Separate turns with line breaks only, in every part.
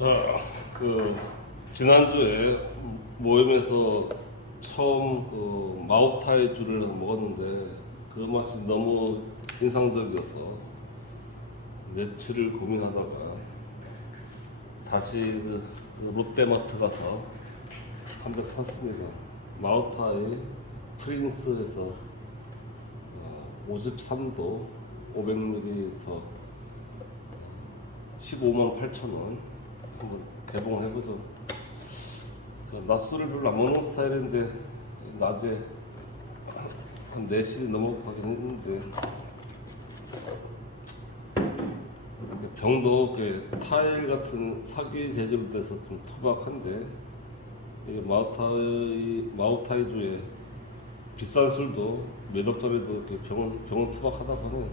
자, 그 지난주에 모임에서 처음 그 마오타이 주를 먹었는데 그 맛이 너무 인상적이어서 며칠을 고민하다가 다시 그 롯데마트 가서 한백 샀습니다. 마오타이 프린스에서 53도 500ml 15만 8천 원 한번 개봉해보죠. 저 낮술을 별로 안 먹는 스타일인데 낮에 한 4시 넘어가긴 했는데 병도 그 타일 같은 사기 재질로 돼서 좀 투박한데 이게 마오타이 마오타이주에 비싼 술도 이렇게 병은 병은 투박하다 보네.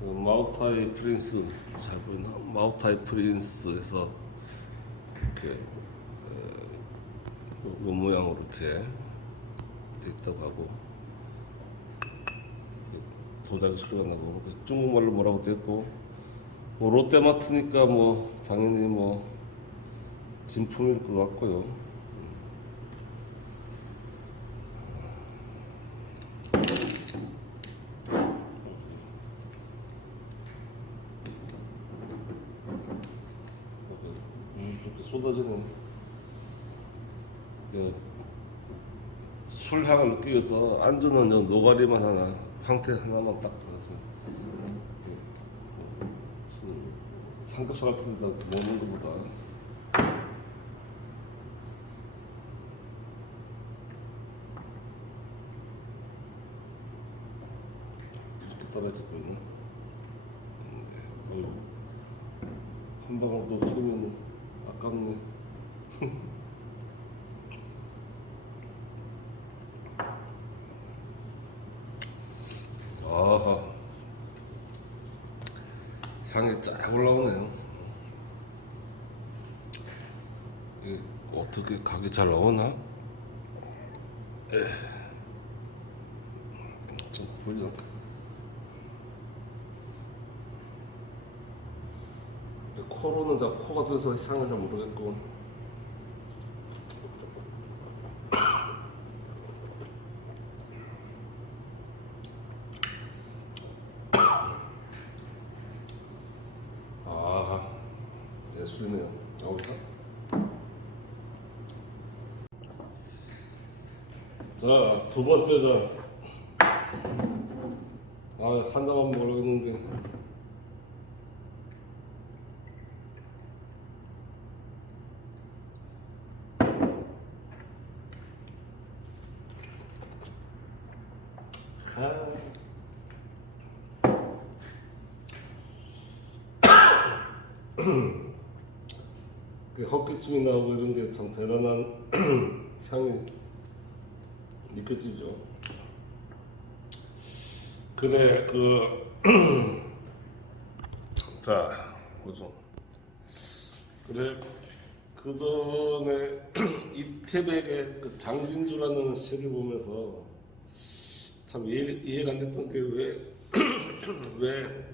어, 마오타이 프린스 잘 보이나? 마오타이 프린스에서 이렇게 어, 그 모양으로 이렇게 돼 있다고 하고 도자기 소리가 나고 그 중국말로 뭐라고 돼 있고 뭐 롯데마트니까 뭐 당연히 뭐 진품일 것 같고요. 이렇게 쏟아지는 그 술향을 느끼기 위해서 안주는 저 노가리만 하나 황태 하나만 딱 들어서 그, 그 무슨 삼겹살 같은 데다 먹는 것보다 떨어지고 있네 음, 네. 어이구. 한 방울도 흐르면 아깝네. 아하. 향이 쫙 올라오네요. 이게 어떻게 각이 잘 나오나? 에. 좀 보이나? 코로는 자 코가 돼서 향을 잘 모르겠고 아 예술이네요 나올까? 자 두 번째 잔 아, 한 잔만 먹으려고 했는데. 그 헛기침이 나오고 이런 게 참 대단한 향이 느껴지죠. 그래 그 자, 보죠. 그래 그 전에 이태백의 그 장진주라는 시를 보면서 참 이해, 이해가 안 됐던 게 왜 왜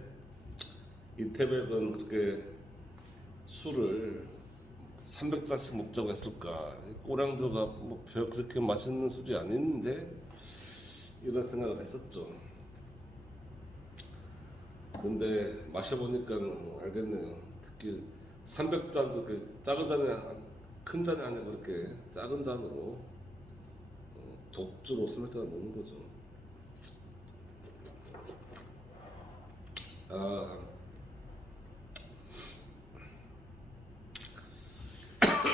이태백은 그렇게 술을 300잔씩 먹자고 했을까? 꼬량주가 뭐별 그렇게 맛있는 술이 아닌데 이런 생각을 했었죠. 근데 마셔보니까 알겠네요. 특히 300잔도 그 작은 잔에 큰 잔이 아니고 이렇게 작은 잔으로 어, 독주로 300잔을 먹는 거죠. 아, 근데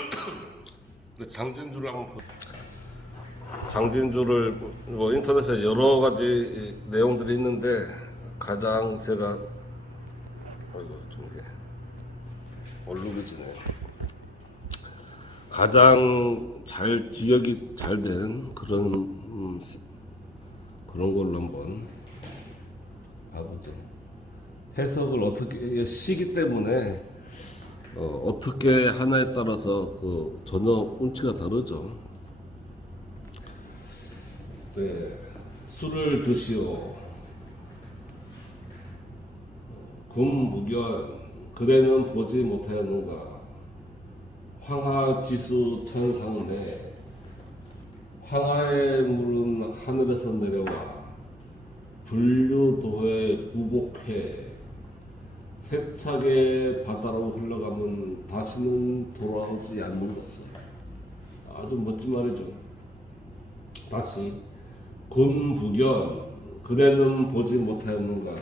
장진주를 한번 보- 장진주를 뭐 인터넷에 여러 가지 내용들이 있는데 가장 제가 어이구 좀 이게 얼룩해지네. 가장 잘 지역이 잘 된 그런 음, 그런 걸로 한번. 해석을 어떻게 시기 때문에 어, 어떻게 하나에 따라서 그 전혀 운치가 다르죠. 네, 술을 드시오. 군무견 그대는 보지 못하였는가 황하지수 천상래 황하의 물은 하늘에서 내려와 분류도에 부복해 세차게 바다로 흘러가면 다시는 돌아오지 않는 것을 아주 멋진 말이죠. 다시 군부견 그대는 보지 못하였는가?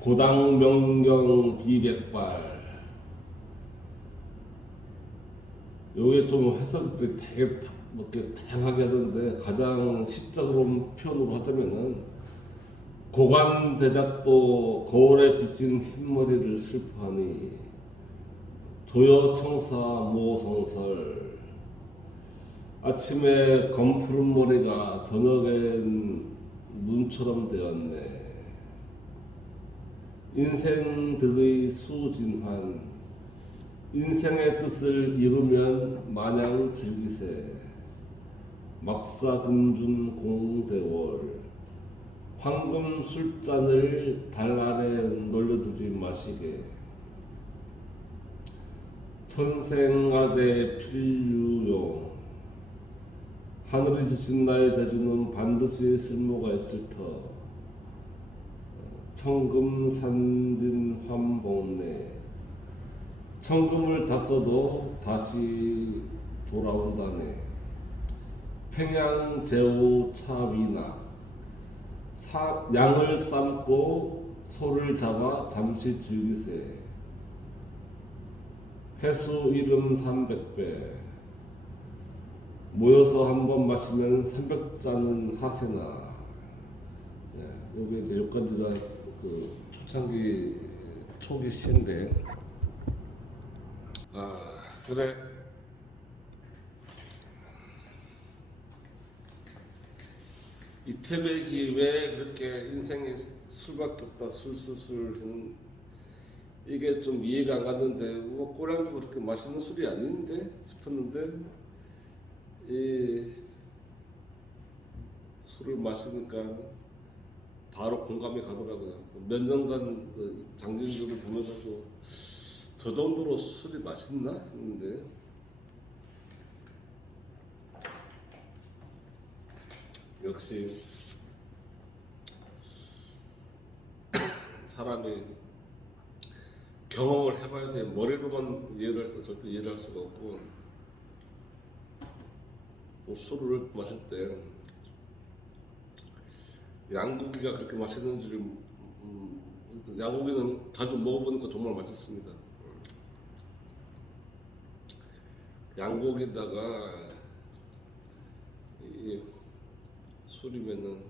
고당 명경 비백발. 요게 좀 해석들이 되게 다- 뭐 이렇게 다양하게 하던데 가장 시적으로 표현으로 하자면은 고관 대작도 거울에 비친 흰머리를 슬퍼하니 도여청사 모성설. 아침에 검푸른 머리가 저녁엔 눈처럼 되었네. 인생 득의 수진환. 인생의 뜻을 이루면 마냥 즐기세. 막사금준 공대월 황금 술잔을 달 아래 놀려두지 마시게. 천생아대 필유요 하늘이 주신 나의 재주는 반드시 쓸모가 있을 터. 청금 산진 환복내. 청금을 다 써도 다시 돌아온다네. 평양 제우 차위나 사, 양을 삶고 소를 잡아 잠시 즐기세. 회수 이름 300배. 모여서 한 번 마시면 300잔은 하세나. 네, 여기 이제 여기까지가 그 초창기 초기 시인데. 아 그래 이태백이 왜 그렇게 인생에 술밖에 없다 술술술 하는 이게 좀 이해가 안 갔는데 뭐 꼬량도 그렇게 맛있는 술이 아닌데 싶었는데 이 술을 마시니까 바로 공감이 가더라고요. 몇 년간 그 장진주를 보면서도 저 정도로 술이 맛있나 했는데 역시 사람이 경험을 해봐야 돼. 머리로만 이해를 해서 절대 이해를 할 수가 없고 또 술을 마실 때 양고기가 그렇게 맛있는 줄 음, 양고기는 자주 먹어보니까 정말 맛있습니다. 양고기다가 이 술이면은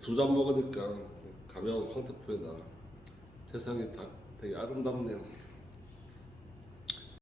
두 잔 먹으니까 가벼운 황태포에다 세상이 다 되게 아름답네요.